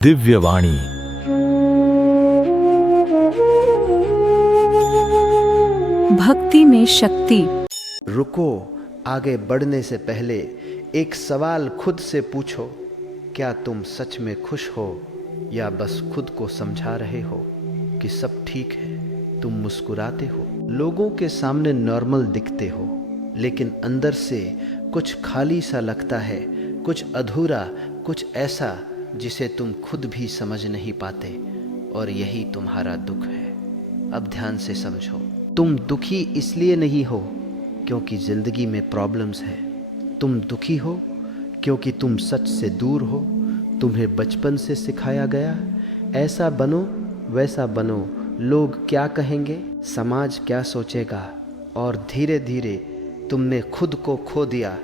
दिव्यवाणी। भक्ति में शक्ति। रुको, आगे बढ़ने से पहले एक सवाल खुद से पूछो, क्या तुम सच में खुश हो या बस खुद को समझा रहे हो कि सब ठीक है। तुम मुस्कुराते हो, लोगों के सामने नॉर्मल दिखते हो, लेकिन अंदर से कुछ खाली सा लगता है, कुछ अधूरा, कुछ ऐसा जिसे तुम खुद भी समझ नहीं पाते, और यही तुम्हारा दुख है। अब ध्यान से समझो, तुम दुखी इसलिए नहीं हो क्योंकि जिंदगी में प्रॉब्लम्स हैं। तुम दुखी हो क्योंकि तुम सच से दूर हो। तुम्हें बचपन से सिखाया गया, ऐसा बनो वैसा बनो, लोग क्या कहेंगे, समाज क्या सोचेगा, और धीरे धीरे तुमने खुद को खो दिया।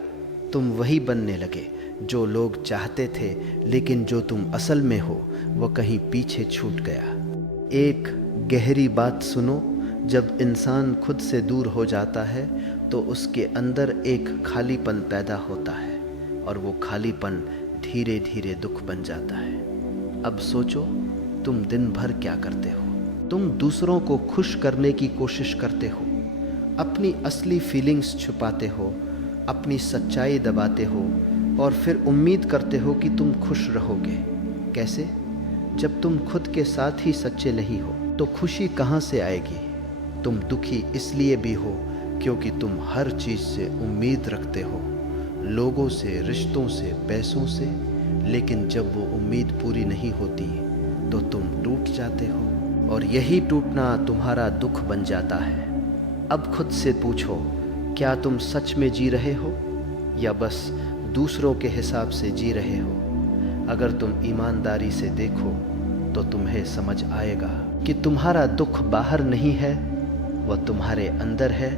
तुम वही बनने लगे जो लोग चाहते थे, लेकिन जो तुम असल में हो वो कहीं पीछे छूट गया। एक गहरी बात सुनो, जब इंसान खुद से दूर हो जाता है तो उसके अंदर एक खालीपन पैदा होता है, और वो खालीपन धीरे धीरे दुख बन जाता है। अब सोचो, तुम दिन भर क्या करते हो? तुम दूसरों को खुश करने की कोशिश करते हो, अपनी असली फीलिंग्स छुपाते हो, अपनी सच्चाई दबाते हो, और फिर उम्मीद करते हो कि तुम खुश रहोगे। कैसे? जब तुम खुद के साथ ही सच्चे नहीं हो तो खुशी कहाँ से आएगी? तुम दुखी इसलिए भी हो क्योंकि तुम हर चीज़ से उम्मीद रखते हो, लोगों से, रिश्तों से, पैसों से, लेकिन जब वो उम्मीद पूरी नहीं होती तो तुम टूट जाते हो, और यही टूटना तुम्हारा दुख बन जाता है। अब खुद से पूछो, क्या तुम सच में जी रहे हो या बस दूसरों के हिसाब से जी रहे हो? अगर तुम ईमानदारी से देखो तो तुम्हें समझ आएगा कि तुम्हारा दुख बाहर नहीं है, वह तुम्हारे अंदर है,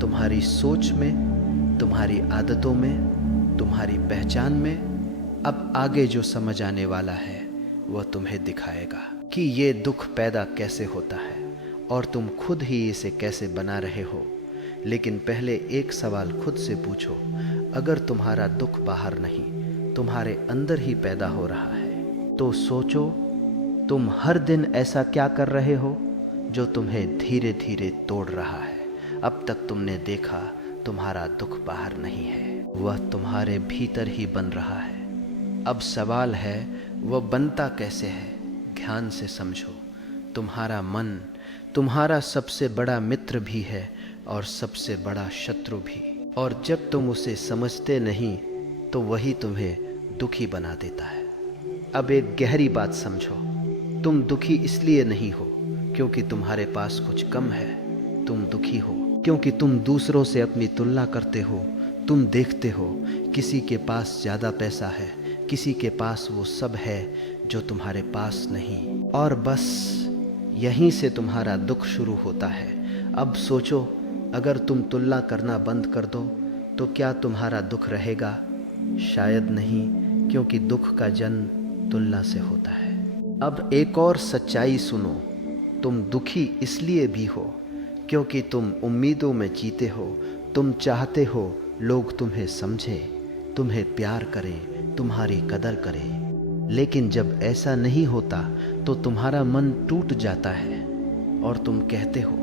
तुम्हारी सोच में, तुम्हारी आदतों में, तुम्हारी पहचान में। अब आगे जो समझ आने वाला है वह तुम्हें दिखाएगा कि ये दुख पैदा कैसे होता है और तुम खुद ही इसे कैसे बना रहे हो। लेकिन पहले एक सवाल खुद से पूछो, अगर तुम्हारा दुख बाहर नहीं, तुम्हारे अंदर ही पैदा हो रहा है, तो सोचो, तुम हर दिन ऐसा क्या कर रहे हो जो तुम्हें धीरे धीरे तोड़ रहा है? अब तक तुमने देखा तुम्हारा दुख बाहर नहीं है, वह तुम्हारे भीतर ही बन रहा है। अब सवाल है, वह बनता कैसे है? ध्यान से समझो, तुम्हारा मन तुम्हारा सबसे बड़ा मित्र भी है और सबसे बड़ा शत्रु भी, और जब तुम उसे समझते नहीं तो वही तुम्हें दुखी बना देता है। अब एक गहरी बात समझो, तुम दुखी इसलिए नहीं हो क्योंकि तुम्हारे पास कुछ कम है, तुम दुखी हो क्योंकि तुम दूसरों से अपनी तुलना करते हो। तुम देखते हो किसी के पास ज़्यादा पैसा है, किसी के पास वो सब है जो तुम्हारे पास नहीं, और बस यहीं से तुम्हारा दुख शुरू होता है। अब सोचो, अगर तुम तुलना करना बंद कर दो तो क्या तुम्हारा दुख रहेगा? शायद नहीं, क्योंकि दुख का जन्म तुलना से होता है। अब एक और सच्चाई सुनो, तुम दुखी इसलिए भी हो क्योंकि तुम उम्मीदों में जीते हो। तुम चाहते हो लोग तुम्हें समझें, तुम्हें प्यार करें, तुम्हारी कदर करें, लेकिन जब ऐसा नहीं होता तो तुम्हारा मन टूट जाता है और तुम कहते हो,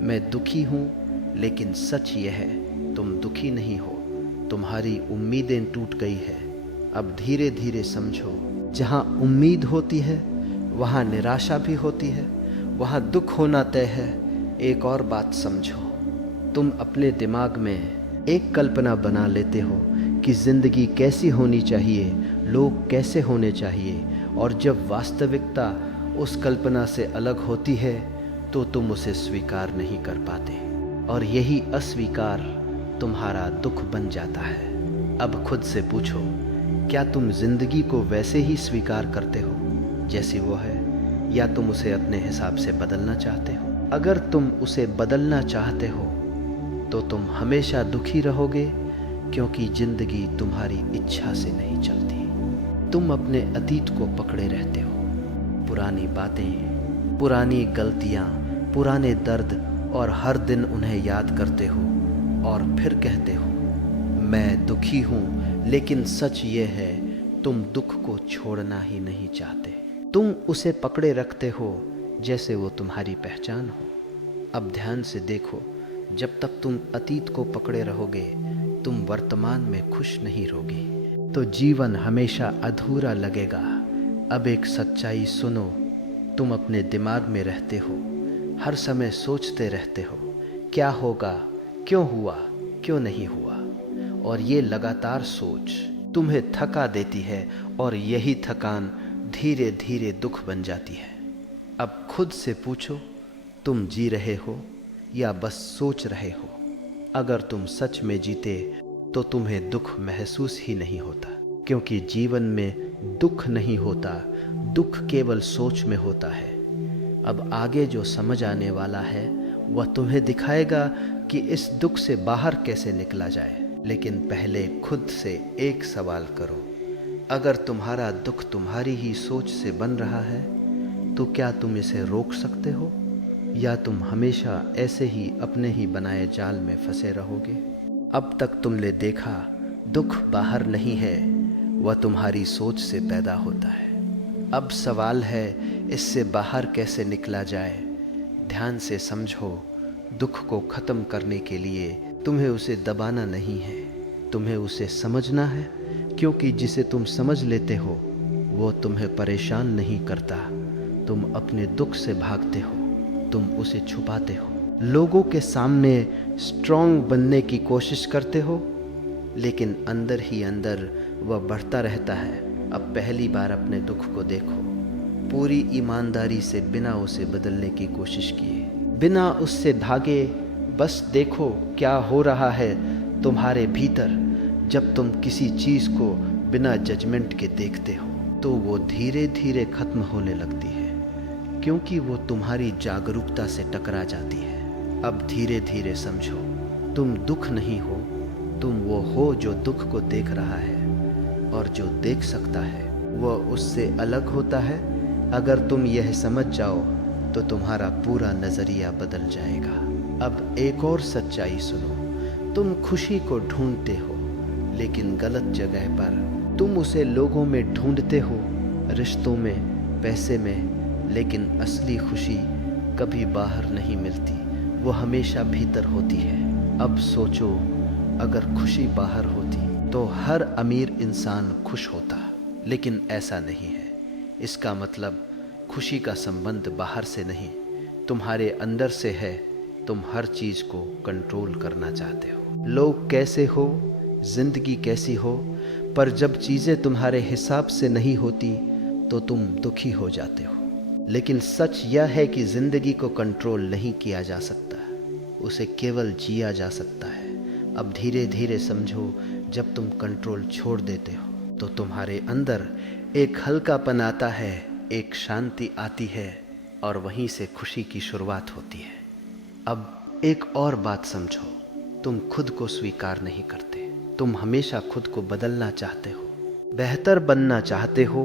मैं दुखी हूँ, लेकिन सच यह है तुम दुखी नहीं हो, तुम्हारी उम्मीदें टूट गई है। अब धीरे धीरे समझो, जहाँ उम्मीद होती है वहाँ निराशा भी होती है, वहाँ दुख होना तय है। एक और बात समझो, तुम अपने दिमाग में एक कल्पना बना लेते हो कि ज़िंदगी कैसी होनी चाहिए, लोग कैसे होने चाहिए, और जब वास्तविकता उस कल्पना से अलग होती है तो तुम उसे स्वीकार नहीं कर पाते, और यही अस्वीकार तुम्हारा दुख बन जाता है। अब खुद से पूछो, क्या तुम जिंदगी को वैसे ही स्वीकार करते हो जैसी वो है, या तुम उसे अपने हिसाब से बदलना चाहते हो? अगर तुम उसे बदलना चाहते हो तो तुम हमेशा दुखी रहोगे, क्योंकि जिंदगी तुम्हारी इच्छा से नहीं चलती। तुम अपने अतीत को पकड़े रहते हो, पुरानी बातें, पुरानी गलतियाँ, पुराने दर्द, और हर दिन उन्हें याद करते हो और फिर कहते हो, मैं दुखी हूँ, लेकिन सच ये है तुम दुख को छोड़ना ही नहीं चाहते। तुम उसे पकड़े रखते हो जैसे वो तुम्हारी पहचान हो। अब ध्यान से देखो, जब तक तुम अतीत को पकड़े रहोगे तुम वर्तमान में खुश नहीं रहोगे तो जीवन हमेशा अधूरा लगेगा। अब एक सच्चाई सुनो, तुम अपने दिमाग में रहते हो, हर समय सोचते रहते हो क्या होगा, क्यों हुआ, क्यों नहीं हुआ, और ये लगातार सोच तुम्हें थका देती है और यही थकान धीरे धीरे दुख बन जाती है। अब खुद से पूछो, तुम जी रहे हो या बस सोच रहे हो? अगर तुम सच में जीते तो तुम्हें दुख महसूस ही नहीं होता, क्योंकि जीवन में दुख नहीं होता, दुख केवल सोच में होता है। अब आगे जो समझ आने वाला है वह तुम्हें दिखाएगा कि इस दुख से बाहर कैसे निकला जाए। लेकिन पहले खुद से एक सवाल करो, अगर तुम्हारा दुख तुम्हारी ही सोच से बन रहा है तो क्या तुम इसे रोक सकते हो, या तुम हमेशा ऐसे ही अपने ही बनाए जाल में फंसे रहोगे? अब तक तुमने देखा, दुख बाहर नहीं है, वह तुम्हारी सोच से पैदा होता है। अब सवाल है इससे बाहर कैसे निकला जाए। ध्यान से समझो, दुख को ख़त्म करने के लिए तुम्हें उसे दबाना नहीं है, तुम्हें उसे समझना है, क्योंकि जिसे तुम समझ लेते हो वो तुम्हें परेशान नहीं करता। तुम अपने दुख से भागते हो, तुम उसे छुपाते हो, लोगों के सामने स्ट्रांग बनने की कोशिश करते हो, लेकिन अंदर ही अंदर वह बढ़ता रहता है। अब पहली बार अपने दुख को देखो, पूरी ईमानदारी से, बिना उसे बदलने की कोशिश किए, बिना उससे भागे, बस देखो क्या हो रहा है तुम्हारे भीतर। जब तुम किसी चीज़ को बिना जजमेंट के देखते हो तो वो धीरे धीरे खत्म होने लगती है, क्योंकि वो तुम्हारी जागरूकता से टकरा जाती है। अब धीरे धीरे समझो, तुम दुख नहीं हो, तुम वो हो जो दुख को देख रहा है, और जो देख सकता है वह उससे अलग होता है। अगर तुम यह समझ जाओ तो तुम्हारा पूरा नज़रिया बदल जाएगा। अब एक और सच्चाई सुनो, तुम खुशी को ढूंढते हो लेकिन गलत जगह पर। तुम उसे लोगों में ढूंढते हो, रिश्तों में, पैसे में, लेकिन असली खुशी कभी बाहर नहीं मिलती, वो हमेशा भीतर होती है। अब सोचो, अगर खुशी बाहर होती तो हर अमीर इंसान खुश होता, लेकिन ऐसा नहीं है। इसका मतलब खुशी का संबंध बाहर से नहीं, तुम्हारे अंदर से है। तुम हर चीज़ को कंट्रोल करना चाहते हो, लोग कैसे हो, जिंदगी कैसी हो, पर जब चीज़ें तुम्हारे हिसाब से नहीं होती तो तुम दुखी हो जाते हो। लेकिन सच यह है कि ज़िंदगी को कंट्रोल नहीं किया जा सकता, उसे केवल जिया जा सकता है। अब धीरे धीरे समझो, जब तुम कंट्रोल छोड़ देते हो तो तुम्हारे अंदर एक हल्कापन आता है, एक शांति आती है, और वहीं से खुशी की शुरुआत होती है। अब एक और बात समझो, तुम खुद को स्वीकार नहीं करते, तुम हमेशा खुद को बदलना चाहते हो, बेहतर बनना चाहते हो,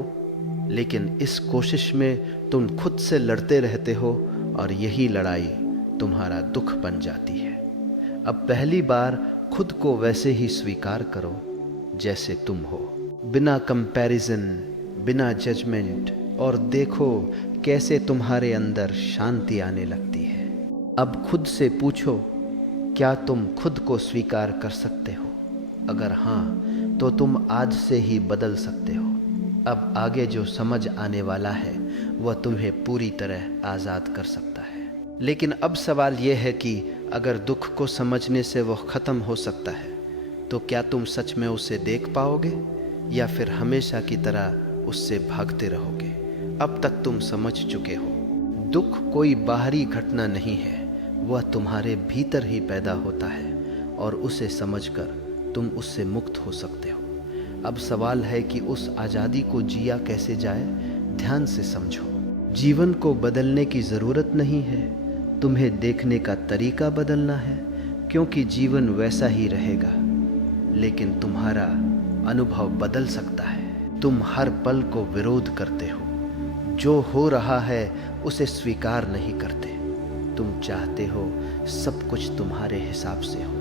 लेकिन इस कोशिश में तुम खुद से लड़ते रहते हो, और यही लड़ाई तुम्हारा दुख बन जाती है। अब पहली बार खुद को वैसे ही स्वीकार करो जैसे तुम हो, बिना कंपैरिजन, बिना जजमेंट, और देखो कैसे तुम्हारे अंदर शांति आने लगती है। अब खुद से पूछो, क्या तुम खुद को स्वीकार कर सकते हो? अगर हाँ, तो तुम आज से ही बदल सकते हो। अब आगे जो समझ आने वाला है वह तुम्हें पूरी तरह आज़ाद कर सकता है। लेकिन अब सवाल यह है कि अगर दुख को समझने से वह ख़त्म हो सकता है तो क्या तुम सच में उसे देख पाओगे, या फिर हमेशा की तरह उससे भागते रहोगे? अब तक तुम समझ चुके हो, दुख कोई बाहरी घटना नहीं है, वह तुम्हारे भीतर ही पैदा होता है, और उसे समझकर तुम उससे मुक्त हो सकते हो। अब सवाल है कि उस आज़ादी को जिया कैसे जाए। ध्यान से समझो, जीवन को बदलने की ज़रूरत नहीं है, तुम्हें देखने का तरीका बदलना है, क्योंकि जीवन वैसा ही रहेगा, लेकिन तुम्हारा अनुभव बदल सकता है। तुम हर पल को विरोध करते हो, जो हो रहा है उसे स्वीकार नहीं करते। तुम चाहते हो सब कुछ तुम्हारे हिसाब से हो,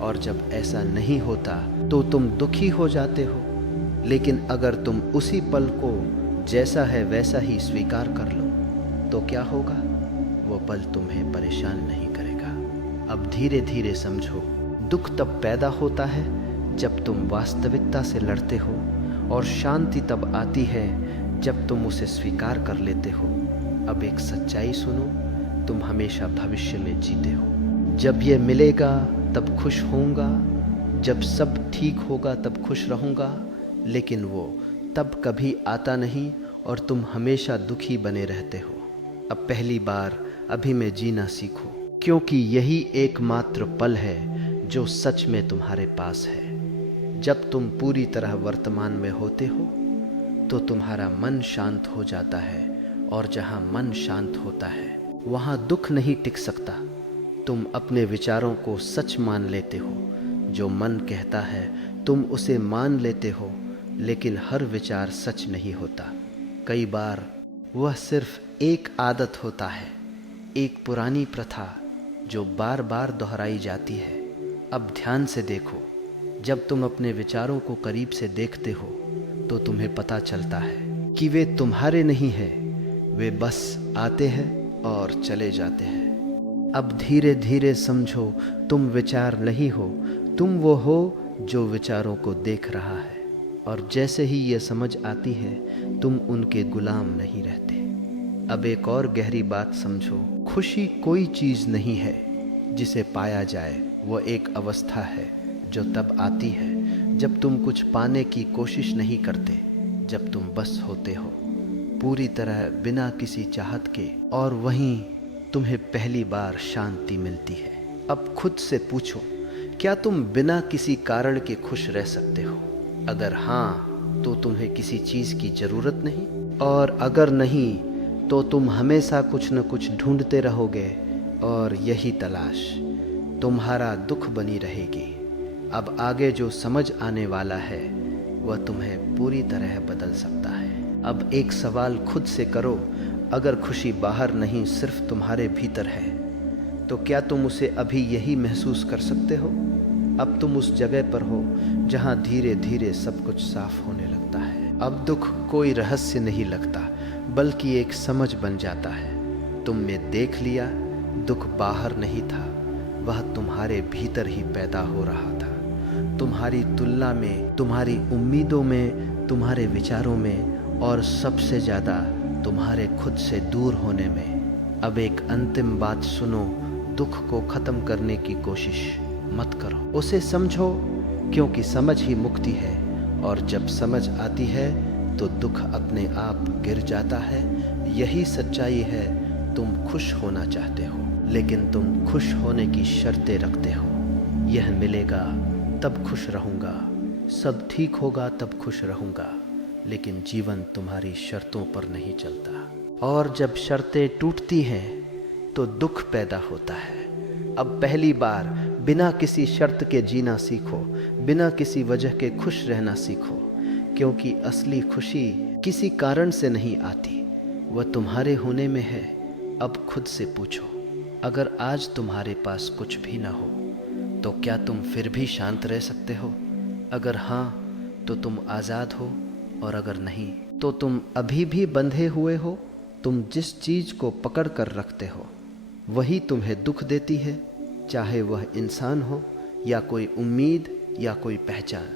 और जब ऐसा नहीं होता तो तुम दुखी हो जाते हो। लेकिन अगर तुम उसी पल को जैसा है वैसा ही स्वीकार कर लो तो क्या होगा? वो पल तुम्हें परेशान नहीं करेगा। अब धीरे धीरे समझो, दुख तब पैदा होता है जब तुम वास्तविकता से लड़ते हो, और शांति तब आती है जब तुम उसे स्वीकार कर लेते हो। अब एक सच्चाई सुनो, तुम हमेशा भविष्य में जीते हो। जब ये मिलेगा तब खुश होऊंगा, जब सब ठीक होगा तब खुश रहूंगा, लेकिन वो तब कभी आता नहीं और तुम हमेशा दुखी बने रहते हो। अब पहली बार अभी में जीना सीखो, क्योंकि यही एकमात्र पल है जो सच में तुम्हारे पास है। जब तुम पूरी तरह वर्तमान में होते हो तो तुम्हारा मन शांत हो जाता है, और जहाँ मन शांत होता है वहाँ दुख नहीं टिक सकता। तुम अपने विचारों को सच मान लेते हो, जो मन कहता है तुम उसे मान लेते हो, लेकिन हर विचार सच नहीं होता। कई बार वह सिर्फ एक आदत होता है, एक पुरानी प्रथा जो बार बार दोहराई जाती है। अब ध्यान से देखो, जब तुम अपने विचारों को करीब से देखते हो तो तुम्हें पता चलता है कि वे तुम्हारे नहीं हैं, वे बस आते हैं और चले जाते हैं। अब धीरे धीरे समझो, तुम विचार नहीं हो, तुम वो हो जो विचारों को देख रहा है। और जैसे ही ये समझ आती है, तुम उनके गुलाम नहीं रहते। अब एक और गहरी बात समझो, खुशी कोई चीज़ नहीं है जिसे पाया जाए, वो एक अवस्था है जो तब आती है जब तुम कुछ पाने की कोशिश नहीं करते, जब तुम बस होते हो पूरी तरह बिना किसी चाहत के, और वहीं तुम्हें पहली बार शांति मिलती है। अब खुद से पूछो, क्या तुम बिना किसी कारण के खुश रह सकते हो? अगर हाँ, तो तुम्हें किसी चीज़ की ज़रूरत नहीं, और अगर नहीं तो तुम हमेशा कुछ न कुछ ढूंढते रहोगे, और यही तलाश तुम्हारा दुख बनी रहेगी। अब आगे जो समझ आने वाला है वह तुम्हें पूरी तरह बदल सकता है। अब एक सवाल खुद से करो, अगर खुशी बाहर नहीं सिर्फ तुम्हारे भीतर है, तो क्या तुम उसे अभी यही महसूस कर सकते हो? अब तुम उस जगह पर हो जहां धीरे धीरे सब कुछ साफ होने लगता है। अब दुख कोई रहस्य नहीं लगता, बल्कि एक समझ बन जाता है। तुमने देख लिया, दुख बाहर नहीं था, वह तुम्हारे भीतर ही पैदा हो रहा था। तुम्हारी तुलना में, तुम्हारी उम्मीदों में, तुम्हारे विचारों में, और सबसे ज़्यादा तुम्हारे खुद से दूर होने में। अब एक अंतिम बात सुनो, दुख को ख़त्म करने की कोशिश मत करो, उसे समझो, क्योंकि समझ ही मुक्ति है। और जब समझ आती है तो दुख अपने आप गिर जाता है। यही सच्चाई है। तुम खुश होना चाहते हो, लेकिन तुम खुश होने की शर्तें रखते हो। यह मिलेगा तब खुश रहूँगा, सब ठीक होगा तब खुश रहूँगा, लेकिन जीवन तुम्हारी शर्तों पर नहीं चलता। और जब शर्तें टूटती हैं तो दुख पैदा होता है। अब पहली बार बिना किसी शर्त के जीना सीखो, बिना किसी वजह के खुश रहना सीखो, क्योंकि असली खुशी किसी कारण से नहीं आती, वह तुम्हारे होने में है। अब खुद से पूछो, अगर आज तुम्हारे पास कुछ भी ना हो तो क्या तुम फिर भी शांत रह सकते हो? अगर हाँ, तो तुम आज़ाद हो, और अगर नहीं तो तुम अभी भी बंधे हुए हो। तुम जिस चीज़ को पकड़ कर रखते हो वही तुम्हें दुख देती है, चाहे वह इंसान हो या कोई उम्मीद या कोई पहचान।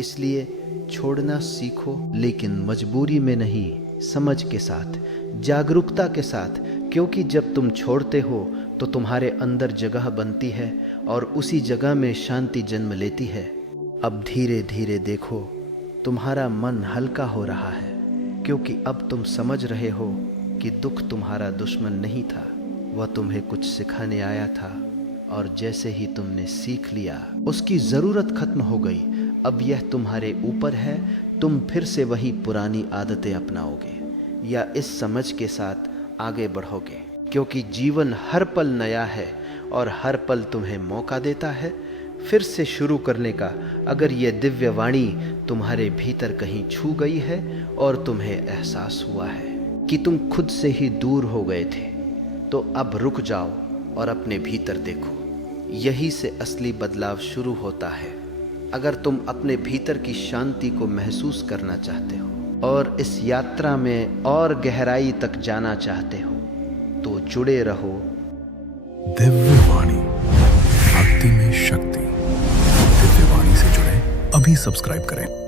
इसलिए छोड़ना सीखो, लेकिन मजबूरी में नहीं, समझ के साथ, जागरूकता के साथ, क्योंकि जब तुम छोड़ते हो तो तुम्हारे अंदर जगह बनती है और उसी जगह में शांति जन्म लेती है। अब धीरे धीरे देखो, तुम्हारा मन हल्का हो रहा है, क्योंकि अब तुम समझ रहे हो कि दुख तुम्हारा दुश्मन नहीं था, वह तुम्हें कुछ सिखाने आया था। और जैसे ही तुमने सीख लिया, उसकी ज़रूरत खत्म हो गई। अब यह तुम्हारे ऊपर है, तुम फिर से वही पुरानी आदतें अपनाओगे या इस समझ के साथ आगे बढ़ोगे, क्योंकि जीवन हर पल नया है और हर पल तुम्हें मौका देता है फिर से शुरू करने का। अगर ये दिव्य वाणी तुम्हारे भीतर कहीं छू गई है और तुम्हें एहसास हुआ है कि तुम खुद से ही दूर हो गए थे, तो अब रुक जाओ और अपने भीतर देखो। यही से असली बदलाव शुरू होता है। अगर तुम अपने भीतर की शांति को महसूस करना चाहते हो और इस यात्रा में और गहराई तक जाना चाहते हो तो जुड़े रहो दिव्यवाणी, भक्ति में शक्ति। दिव्यवाणी से जुड़े अभी सब्सक्राइब करें।